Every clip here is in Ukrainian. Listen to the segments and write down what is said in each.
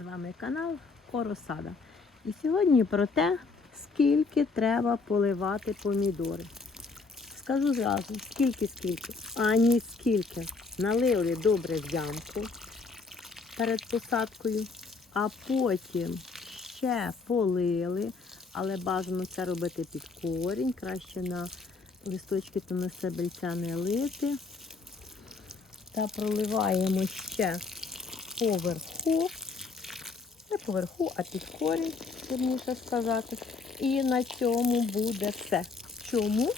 З вами канал Коросада. І сьогодні про те, скільки треба поливати помідори. Скажу зразу, скільки, скільки, ані скільки. Налили добре в ямку перед посадкою, а потім ще полили, але бажано це робити під корінь, краще на листочки та на стебельця не лити. Та проливаємо ще поверху, не поверху, а під корінь, вірніше сказати. І на цьому буде все. Чому?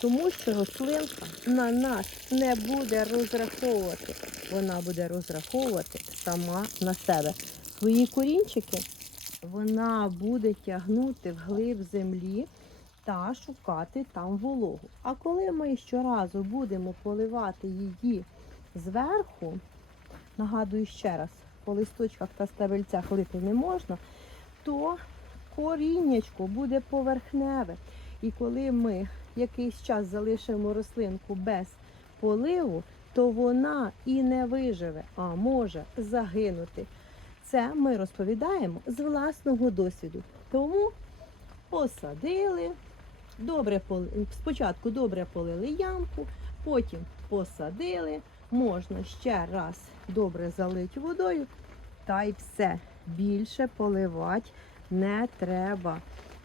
Тому що рослинка на нас не буде розраховувати. Вона буде розраховувати сама на себе. Свої корінчики вона буде тягнути вглиб землі та шукати там вологу. А коли ми щоразу будемо поливати її зверху, нагадую ще раз, по листочках та стебельцях лити не можна, то коріннячко буде поверхневе. І коли ми якийсь час залишимо рослинку без поливу, то вона і не виживе, а може загинути. Це ми розповідаємо з власного досвіду. Тому посадили, добре спочатку добре полили ямку, потім посадили, можна ще раз добре залити водою, та й все. Більше поливати не треба.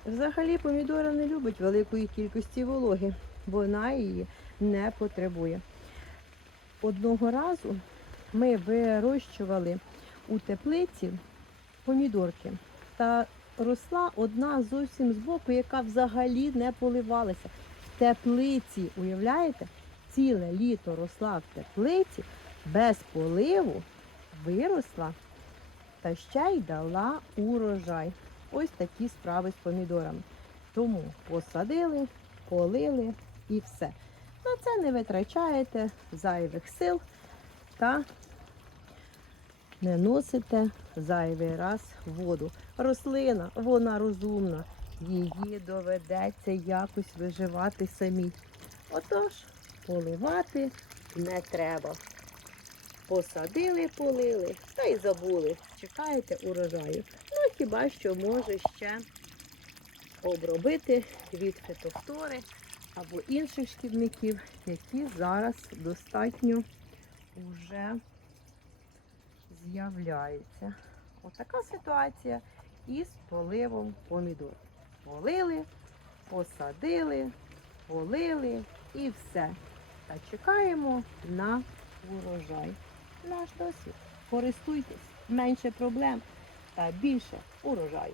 Взагалі помідора не любить великої кількості вологи, вона її не потребує. Одного разу ми вирощували у теплиці помідорки. Та росла одна зовсім збоку, яка взагалі не поливалася. В теплиці, уявляєте, ціле літо росла в теплиці без поливу, виросла та ще й дала урожай. Ось такі справи з помідорами. Тому посадили, полили і все. На це не витрачаєте зайвих сил та не носите зайвий раз воду. Рослина, вона розумна, її доведеться якось виживати самій. Отож, поливати не треба. Посадили, полили та й забули. Чекаєте урожаю. Ну, хіба що може ще обробити від фитофтори або інших шкідників, які зараз достатньо вже з'являються. Отака ситуація із поливом помідор. Полили, посадили, полили і все. Та чекаємо на урожай. Наш досвід. Користуйтесь, менше проблем та більше урожаю.